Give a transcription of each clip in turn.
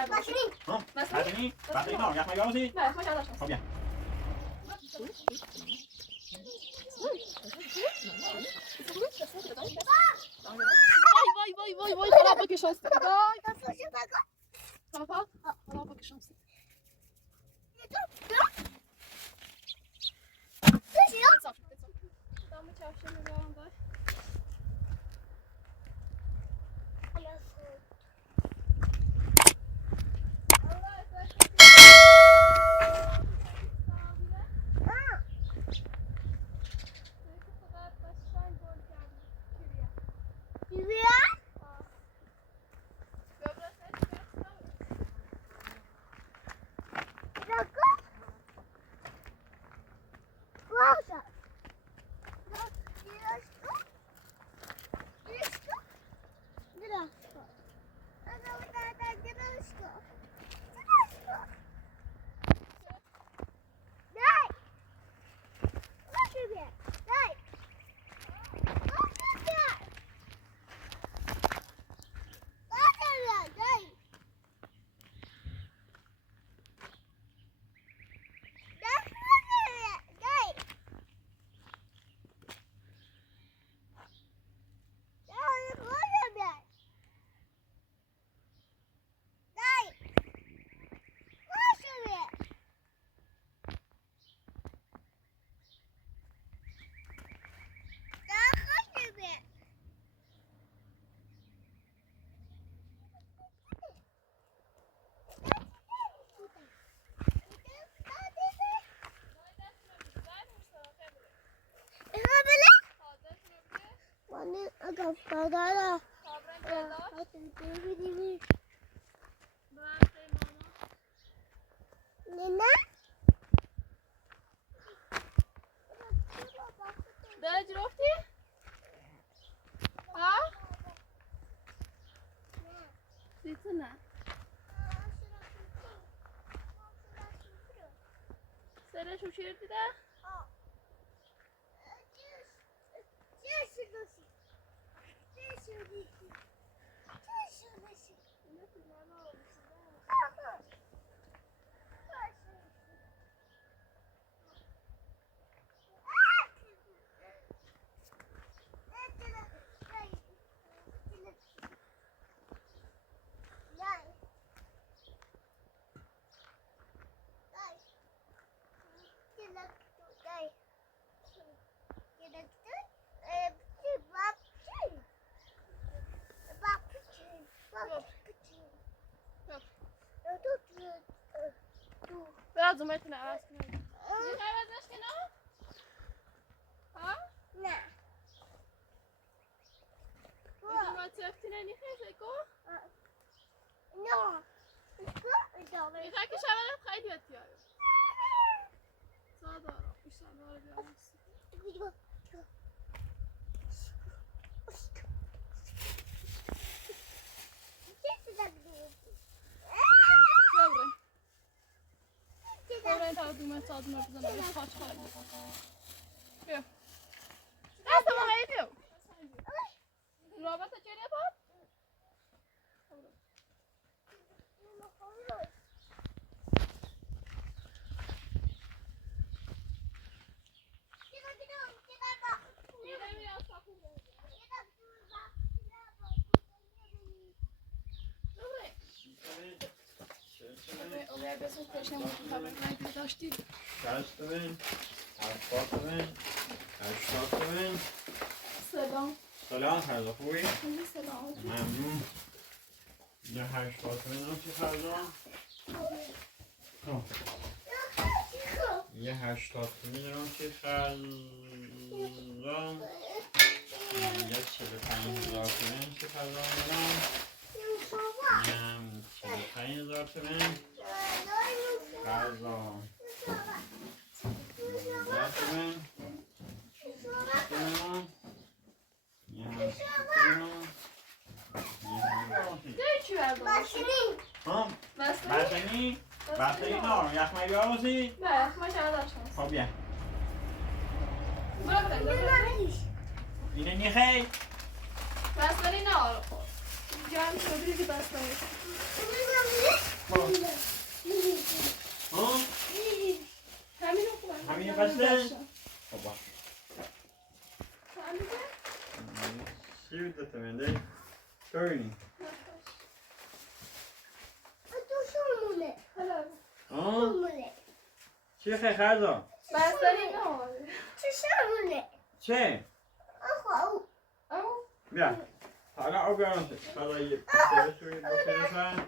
کرده باشه. بسنی؟ بسنی نه یخ میگاروسی؟ بله خوش آمدید. خب بیا. وای خراب بکشم. وای دستش بگو. خراب بکشم. Dame çarşıya mı Agafada. Nena? ده جرفتي؟ ها؟ سيتنا سرا شو شيرتي ده؟ Biraz umarım عوض کنم. میخوای عوضش کنم؟ ها؟ نه. این ما تفتینه نیخه زکو؟ نه. میخوای که شبانت خیلی بیاد سادا ایشالله بیاد Oraya da düğme çaldım oradan öyle kaç kare. Yok. Ben sana veriyorum. Robota çöre bak. سلام. سلام فردا خوبی؟ سلام. ممنون. یه 80 تومن چه خرجام؟ یه 80 تومن رو چه خرجام؟ یه 45,000 تومن چه خرجام دارم؟ یه 45,000 تومن خرجام. 10 تومن. بسنی؟ بسنی نه یخ میگاروسی؟ نه خوش آمدید. خب بیا. برو اینه نیخی؟ بسنی نه آره خب. گرم شده که دستم ها همین رو خوبم همین فصله بابا فهمیده؟ چی بود تمنده ببینی ها چی خیلی خرزا بستنی نه چه اما بیا حالا او بیارم حالا یه بسوی بفرستن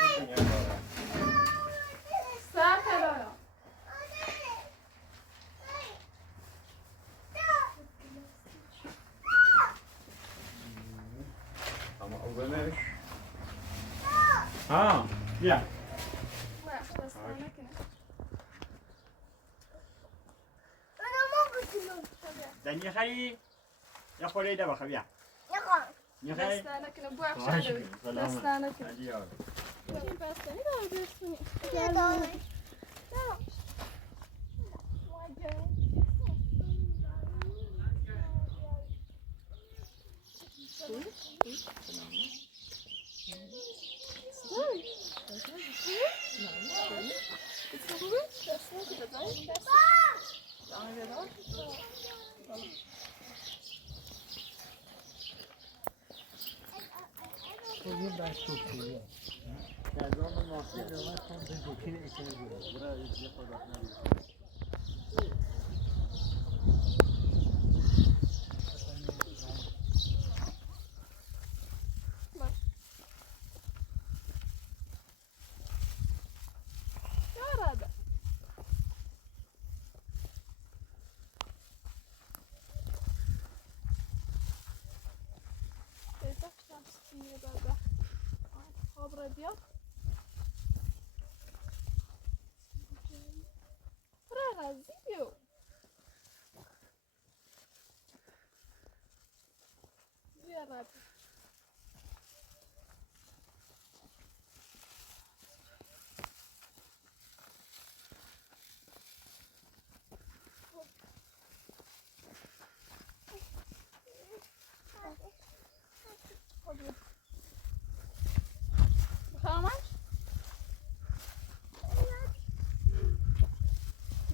میتونی بارم سر خلایا اما او بمش ها بیا نه بستنی نکنه دنیا خری یا خوره ده بخوا بیا یا خری بستنی نکنه بو افشار خواهش دوی می‌کنم. سلامت. بستنی نکنه علی یار. این بستنی دار بستنی این بس توکیه در دام ماسی به من کن به دوکین ایتونه بیرون برای یه خدا نبید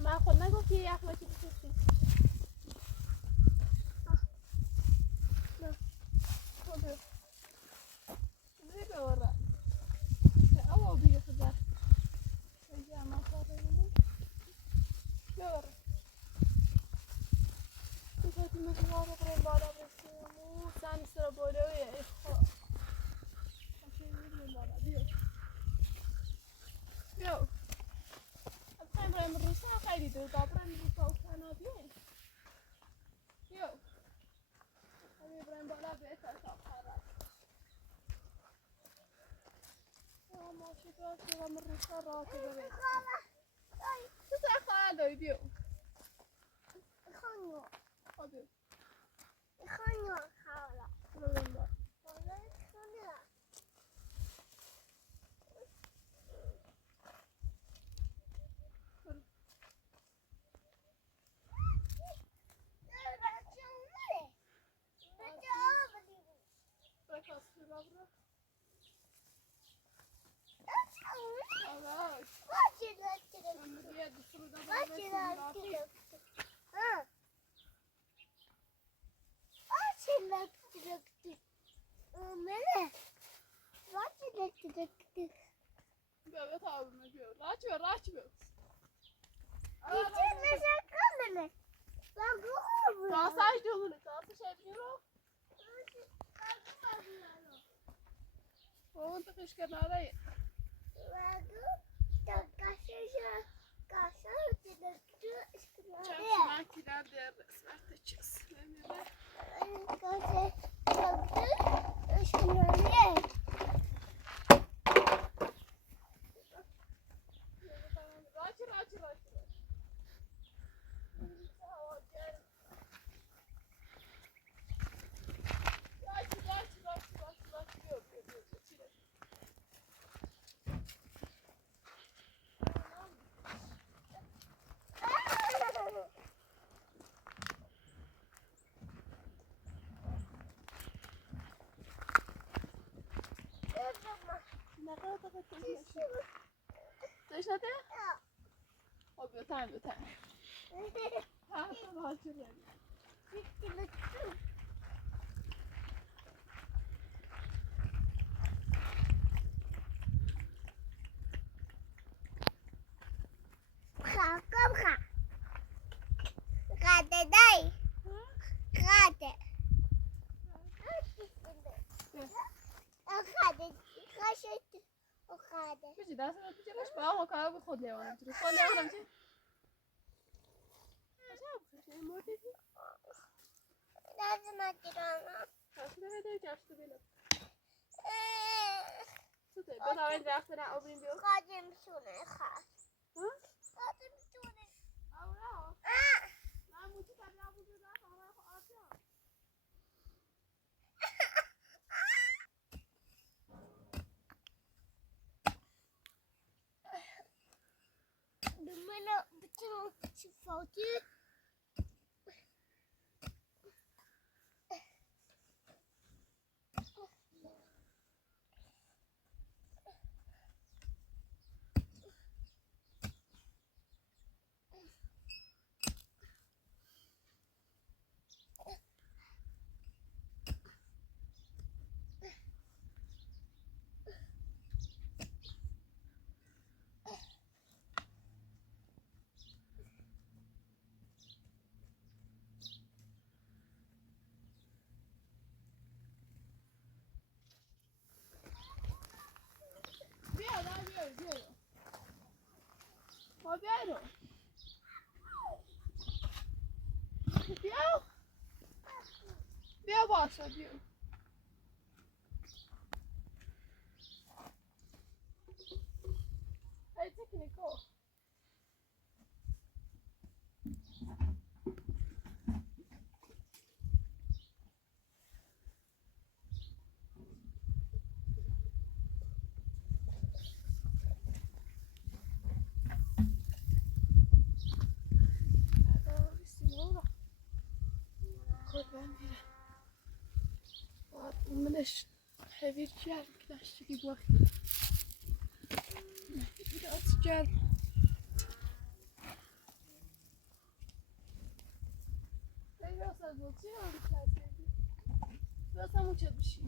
من خود نگفتی یه اخلاقی بسیسی خود زیبه ورد اول بیگه خدا بگه اما خواهده بینید بورد بگه مزوار رو بریم بالا بسیم و سنی سر بولویه ای خواه بریم بالا بیو بیو خیلی بریم روسا خیلی دو تا بریم روسا و کنه بیو بیو خیلی بریم بالا بهتر تا خراب ماشی تو از من روسا راه که ببین تو تا خواهد داری بیو خب بیو بریم بالا برکاست برا برا آواش من بگه دستور دادم بسیم رافی بیا بیا تا بیم بیو راچ بیو کاساش دومونه کاساش ابنی رو اون تو خش کناره چند ماکی در قسمت چیز نمیده راچ نقرأ تفتيش ليش نتى؟ أبي تعال ها طبعا شو بيجي ده أصلا بيجي ليش بقى هو كان بياخد لي وأنا بتروح خد لي وأنا بتجي لازم أجرنا خادم سوني خاص خادم سوني دمنا بتنو شفاوتي بیا باشه بیا هی تکنیکو منش حبيت شعر كده اشتكي بوقت كده اتشعر ايوه صدقتي ولا بتحسبي بس مو تبشي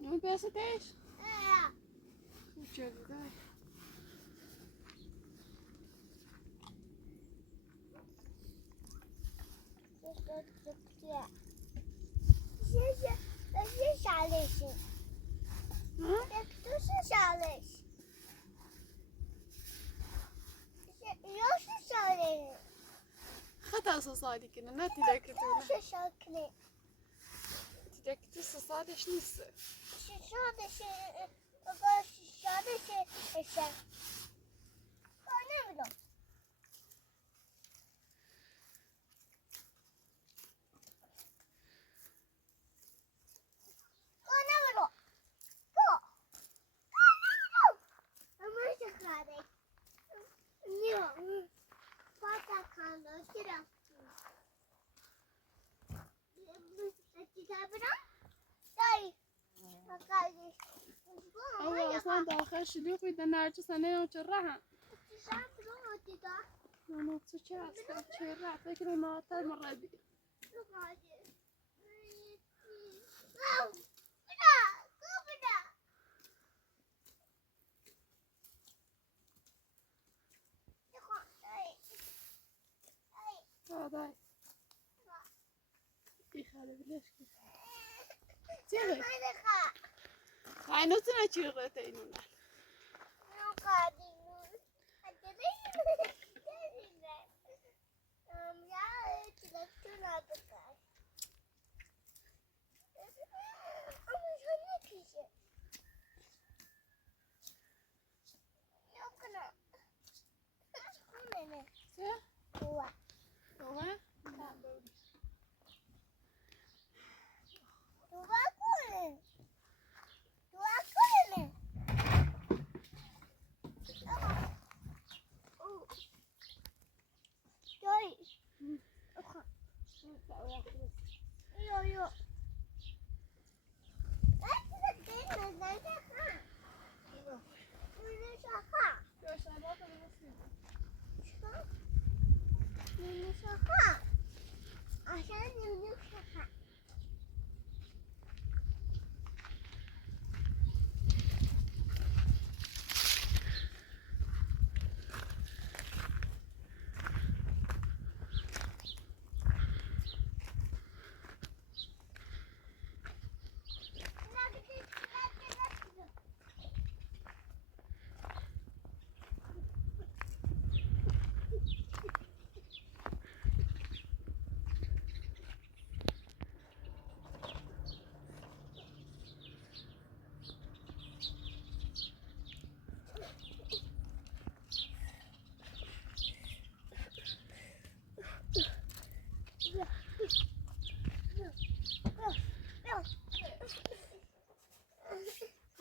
مو بس ايش؟ شغال خطأ صادي كنا ناتي ذاك تقول ذاك صادي ايش نص أول أصلا داخل شلوك بدنا نرجع سنين وشرها أنا تشرح تشرح فكرة ما تمر بي هذا خاله بلش کن چیه؟ نخواه اینوتونه چی قطعه اینونه نخواه دینون چه؟ Dua. واقعا؟ Dua kulit. Dua kulit. Joy. Yo yo.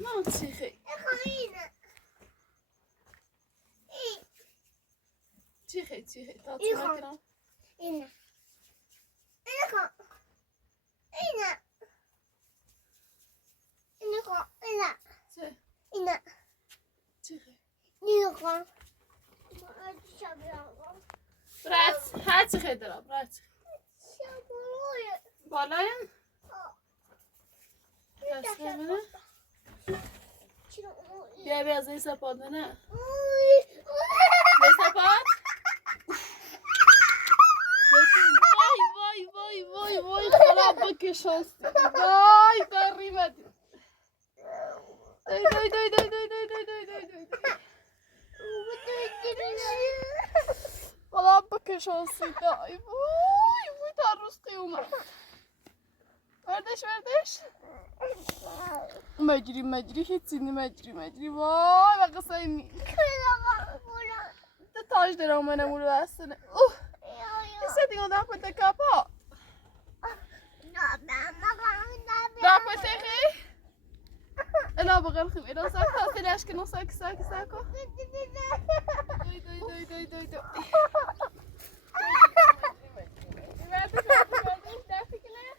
ما تسيخي تسيخي تسيخي تعطي مكرم تسيخي برات هات تسيخي درا برات بالاين دست ببینه بیا بیا زی سپاد نه زی سپاد وای وای وای وای خراب بکش هستی وای تقریبت دای دای دای دای دای دای دای دای دای خراب بکش هستی دای وای وای تروس قیومت وردش وردش مجری مجری هیچی مجری مجری وای و قصه می ده تاج دارم منم اولو هستنه اوه ایسا دیگه دام کنده کپا دام کنده خی الا بغل خیب الا ساکتا سلیش کنو ساکی ساکی ساکو دوی دوی دوی دوی دوی دوی وردش وردش وردش دفتی کنه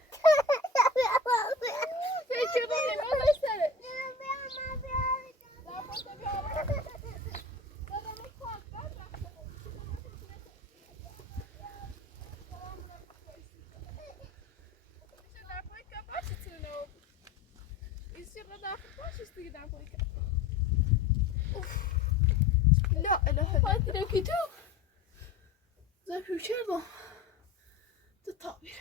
لا اله الا الله كده زي شو كده تطابير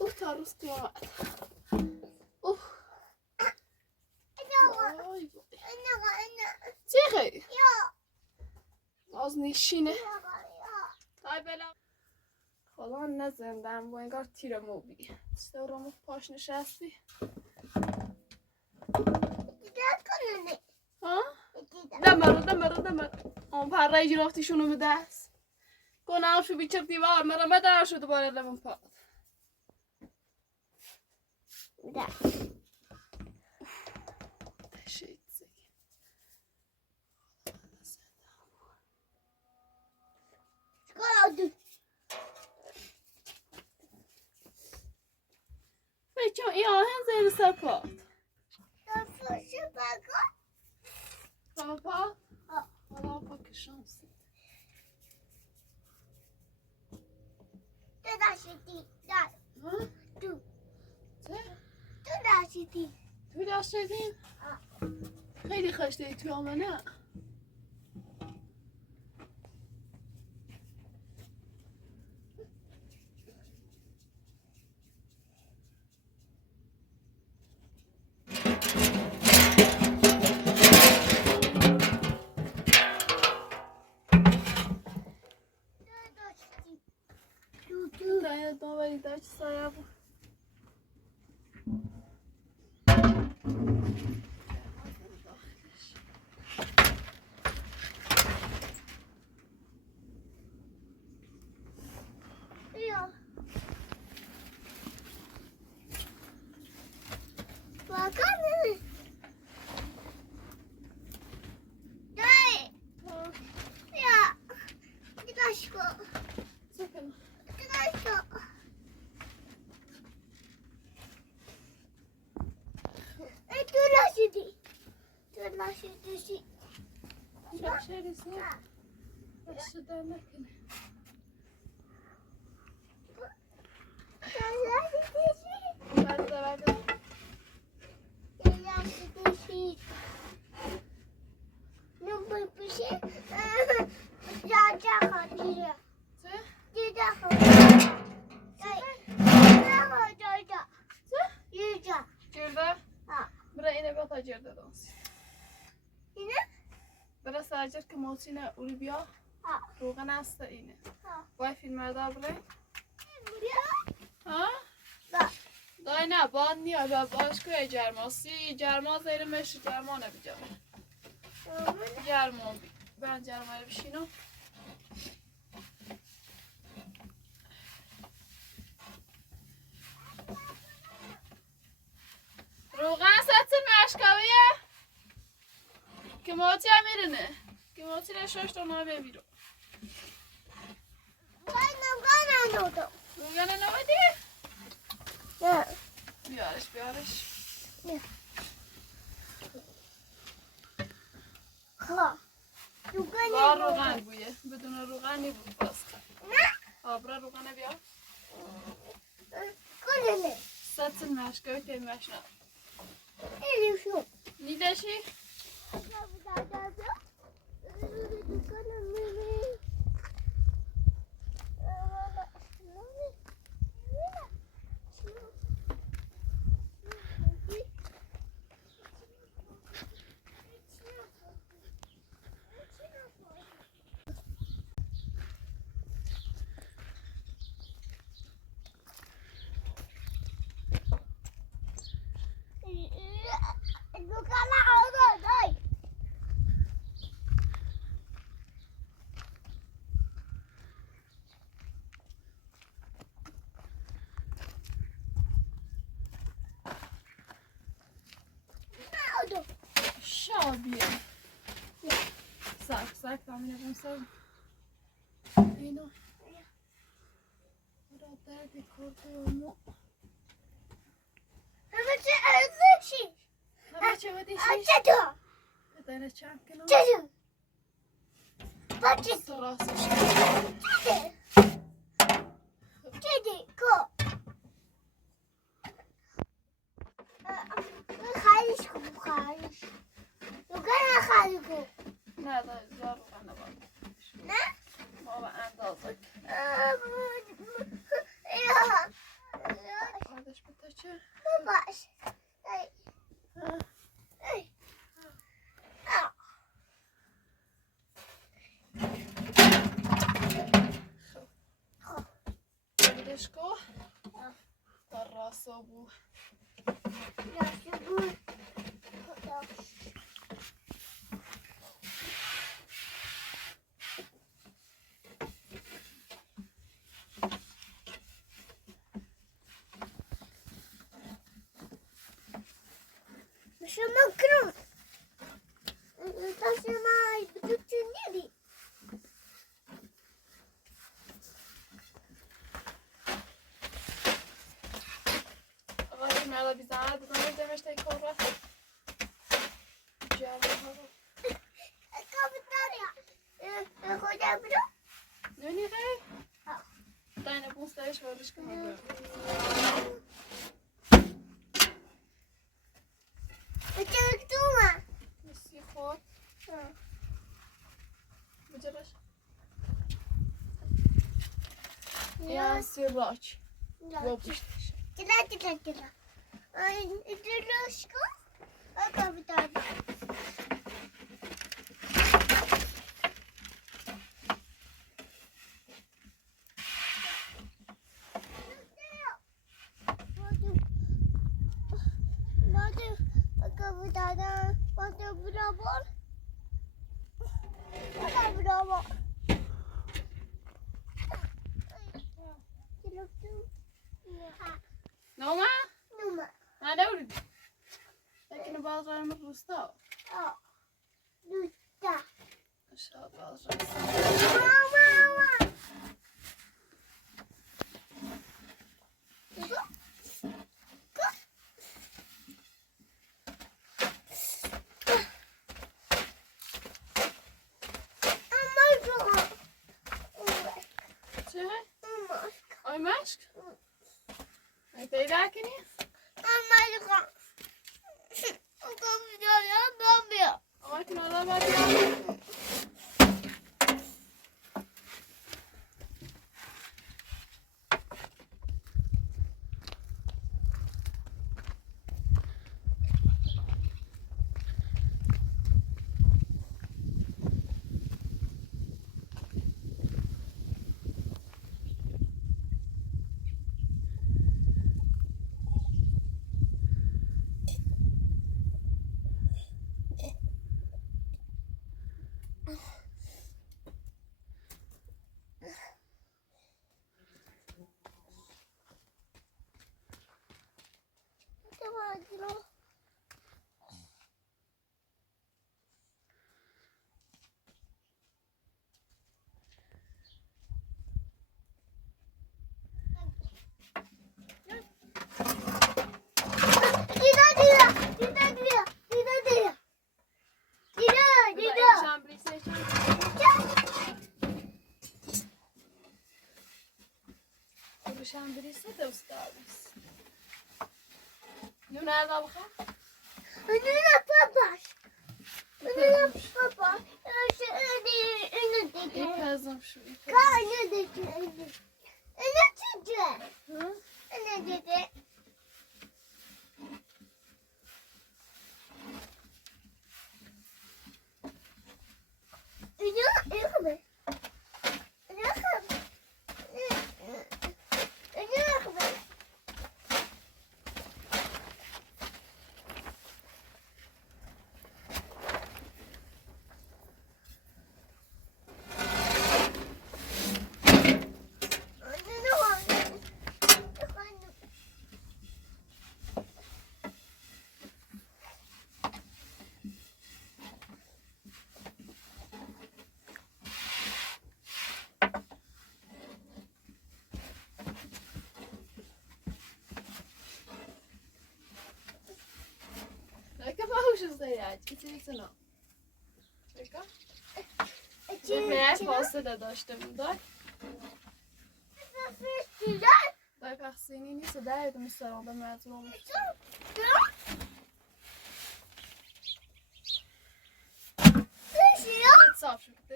اوه تاروس قيامات اوه وای چیه از نشینه تای بلا خدا نزندم با انگار تیر موبی استورامو پاش نشستی ها؟ دمر اون پر رای جرافتیشونو به دست گناه شو بیچر دیوار مرا مدر شو دوباره لبن پاد شيء زي فيتشو يا هن زي السباط سباط والله بك الشمس ها تو داشت شدیم خیلی خشته تو آمنه شریسه دست در نکنه. Girde? Bura اینه بخواه girde دانسی. برا سرجر که موچینه اولی بیا روغن هسته اینه وای فیلم دار بره ها؟ دای نه بان نیا با باشکوی جرماسی جرما زیر مشت جرما نبیجام جرما بی ben جرما بشینم روغن ستن مشکویه که موتی هم میرنه که موتی نشوش تو نامه بیرو روغن نمودی؟ بیارش با روغن بویه بدون روغنی بود باز آبرا روغن بیا ستن مشکوی که مشنم نیدشی؟ شابیه ساک تامینه بمسایی اینو را درد کرده امو همه چه ودیشیش بدانه چند کنم سراسش نه دا زار روغن نباید ما به اندازه آدش بتا چه؟ بدش کو در راسو بو مردا بیزنه بزنه دمش تایی کن را جواب ها رو نونی خیلی؟ داینه بونستایش وردش کنم نسی خود بجرش یا سی راچ با پشتش نوما؟ نه نورید لكن بعض رایم روستا شاید بعض پیدا کنی؟ آقای که نالا باید بشم بریسه دوست دارست نون اردا بخواه؟ ایپازم شو زیاد چیزی نه. چیکار؟ چه فاصله داشته بودن؟ دای پخسینی نیست داره دو می‌سرم به مردم.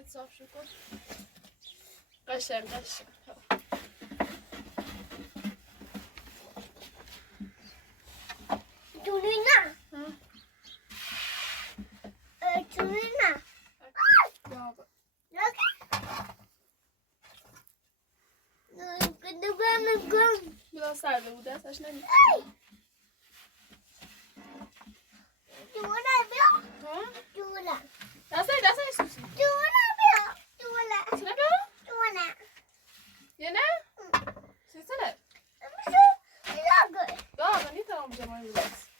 صاف شو کن. قشنگ. جولینا. Biraz sardı bu da saçına git. Jula. Dasay istiyorsun. Sana böyle? Yine? Sesene. Daha ben iyi tamamlayacağım onu biraz.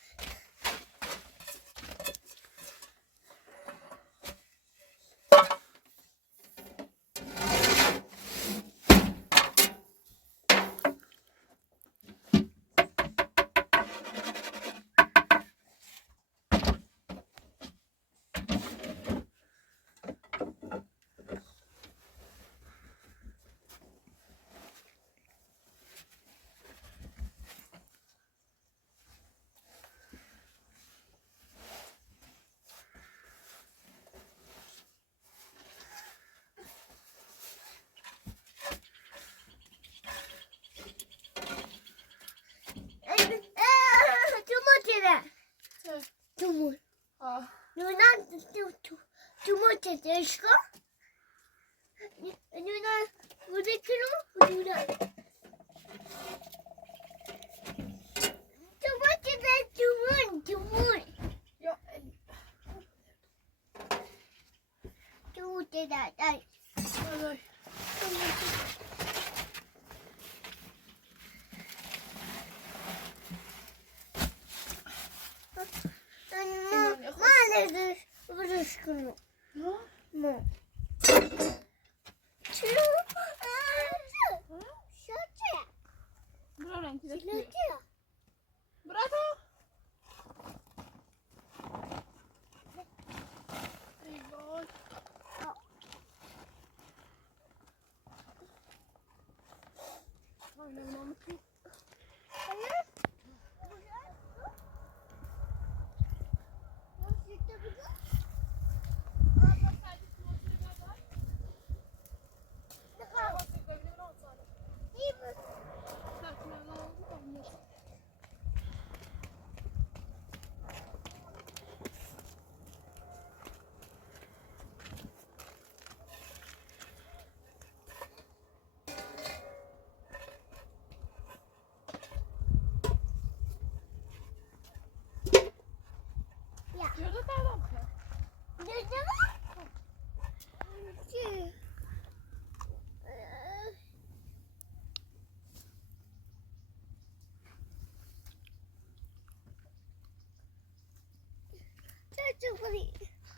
Beli.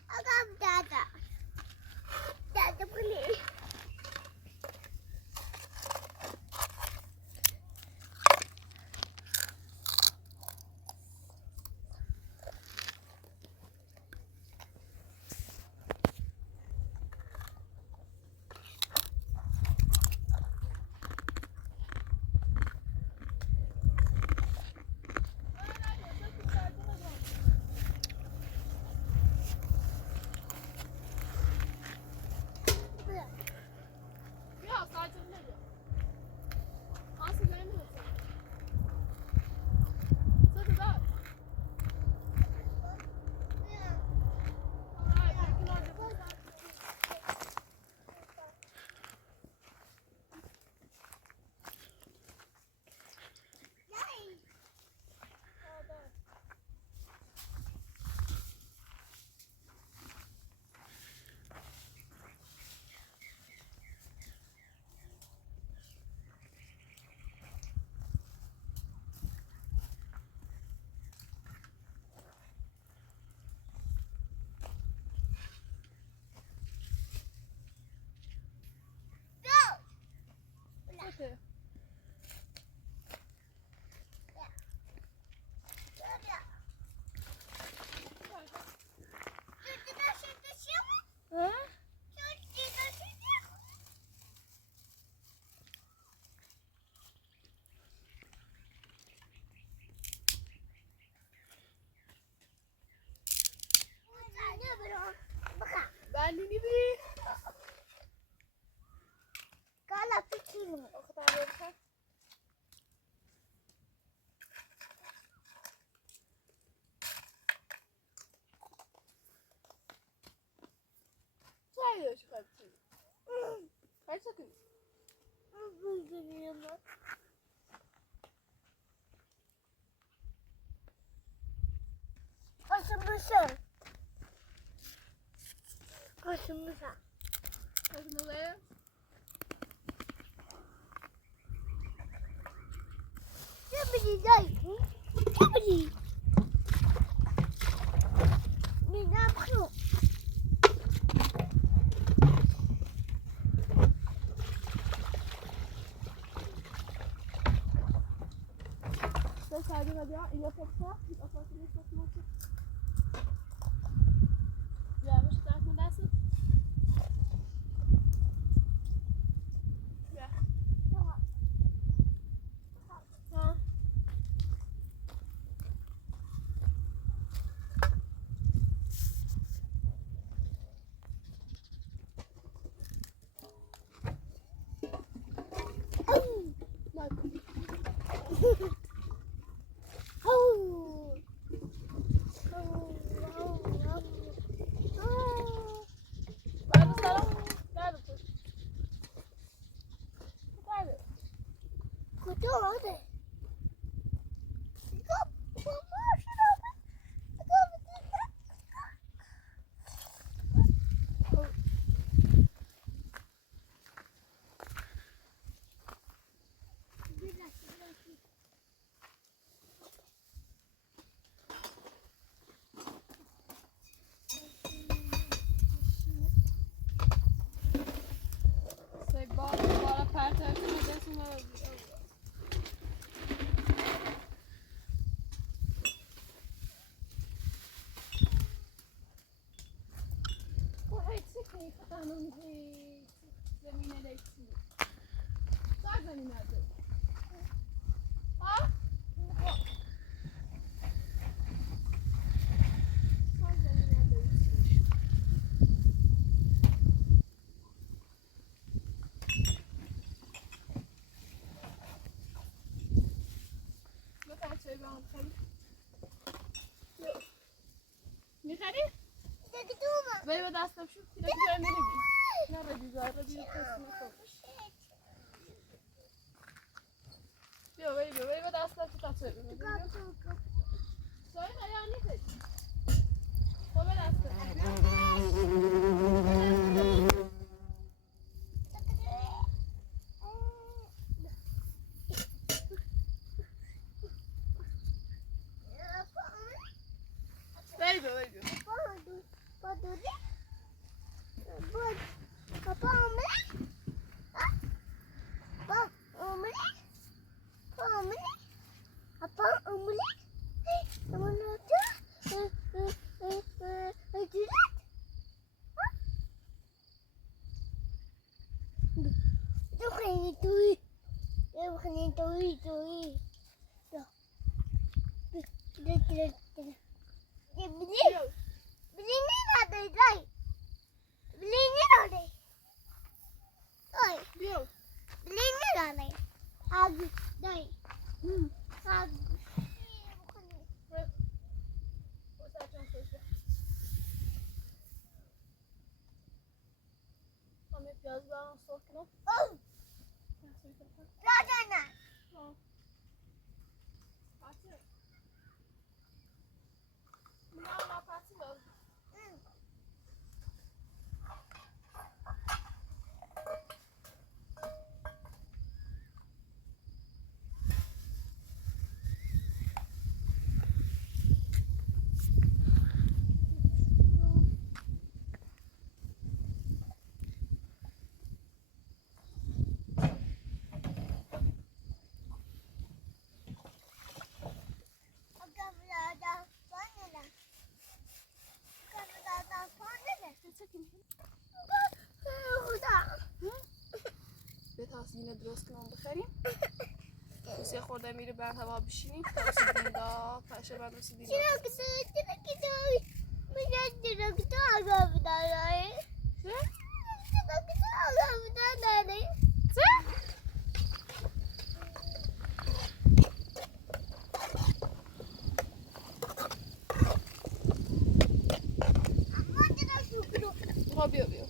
Agam dada. Dada beli. Ya sadece ne diyor? Asıl benim de yok. Sakın da. Hayır, yakın orada. Hadi. Hı? Ben de gibi. Kalau pikir, O kadar verirsen. Çay çıkart. Kaç sakın. Kasımızın. Kasımızın. Sakın olaya. Ne bileyim? Ne bileyim? Ne yapıyor? Sen sadece hadi ya. İlla topsa. Bir apartmanı satmak için. Gelmiş takip edersin. Ya. Ha. Bak. Nerede sana? Nerede kuş? Nerede? Kutu orada. Stop. Mama şurada. Say bara pertersin edersin var. Bu eksik mi? Katanın zemine de eksik. Sağ zemine de. Ha? Sağ zemine de eksik. Bakın şey ben atalım. Yok. Ne kadar? Böyle bir ders yapışıp bir dakika vermeli miyim? Nerede güzel? Bir dakika olmuş. Yok böyle bir ders yapışıp atıyorum. Söyle ya ne kadar? O bir ders yapışıp. Baby. دخلي توي دخلي توي توي بليني هذا جاي بليني هذا أي بيو بليني هذا هذا جاي هذا Ahmet biraz daha sokma. أوه لا جانا Fatih. Bunlarla Fatih var. بتاس یه درست کنم بخریم. دوستی خورده میره بعد هوا بشینیم. تاسی دیندا پشه بعد دوستی دیندا. بیا بیا.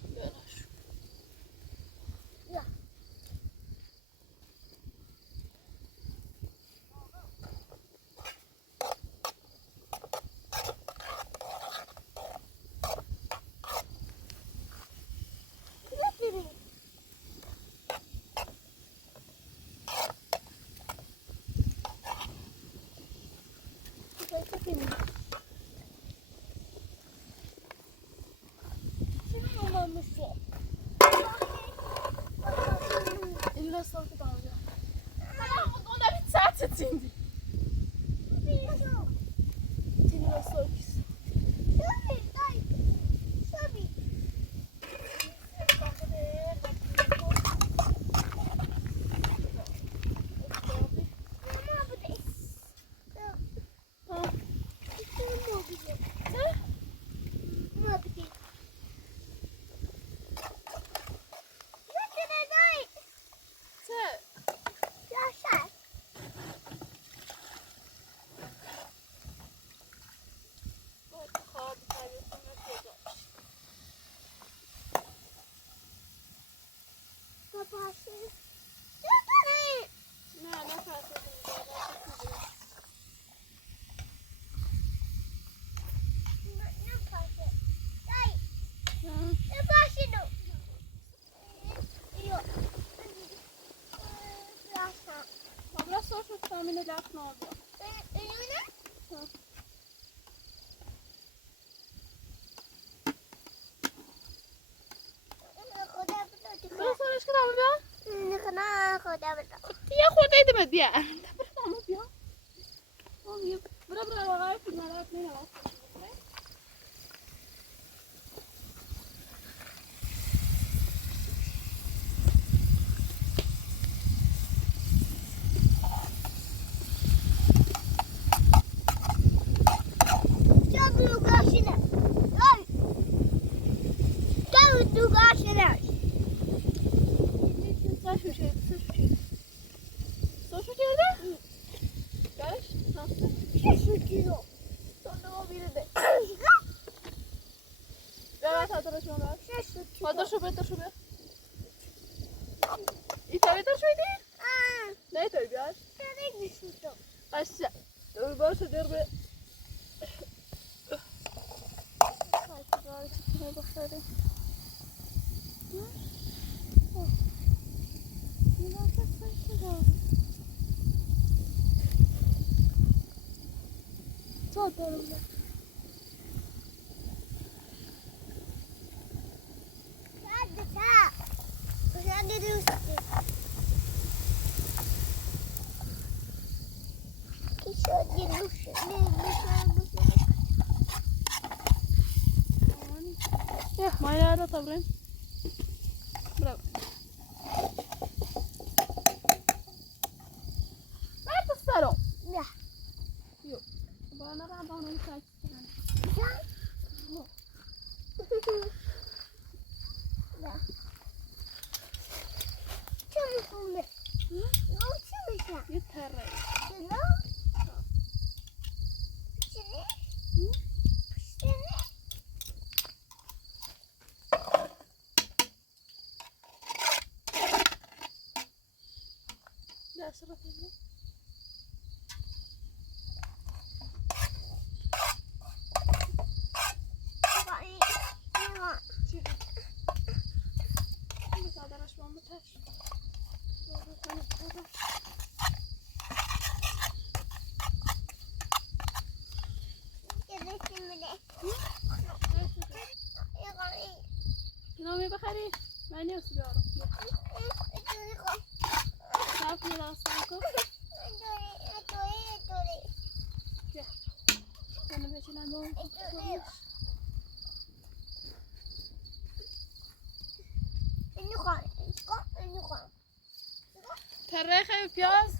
İlla salkı da alıyor. Ona bir saat etindi. İlla salkı. Tahmin edersin orada. Önüne? Hı. Ben sonra aşkına mı ya? Ne kadar koda bırak. Ya koydaydım hadi ya. Tamam ya. Oluyor. Bura var. Bunlar ne var? Hadi şube. İtalya şuydu. Ne tabii ya? Aşağı. Dur başa dur be. Hadi bakalım. Çok darıldı. Ya, Maya ada tak boleh? Berapa? أشرف له بس هذا رش ما متهش نومي بخير ماني وسبيارة تعرفني لا صانكو أنا بيجي نعمل تريخي بياز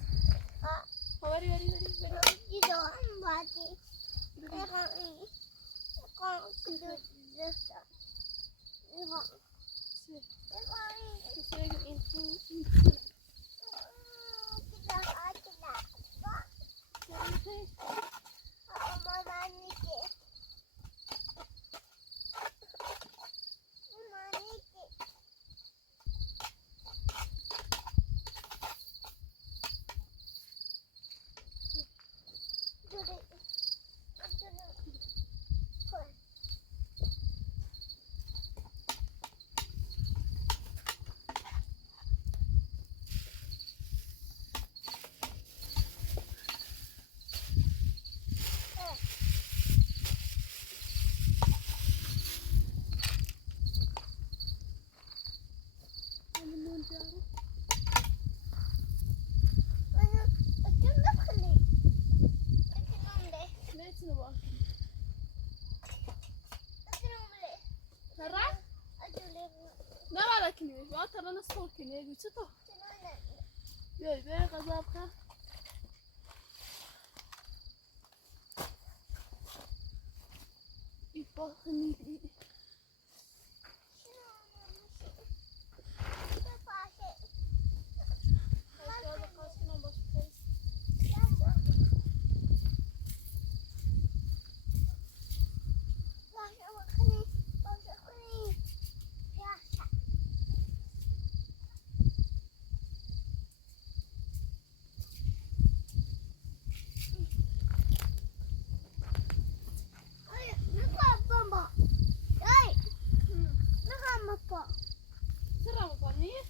وري وري ترى أنا صور كني قلت له يا بيع غضبك يفهمني سرعة مطنية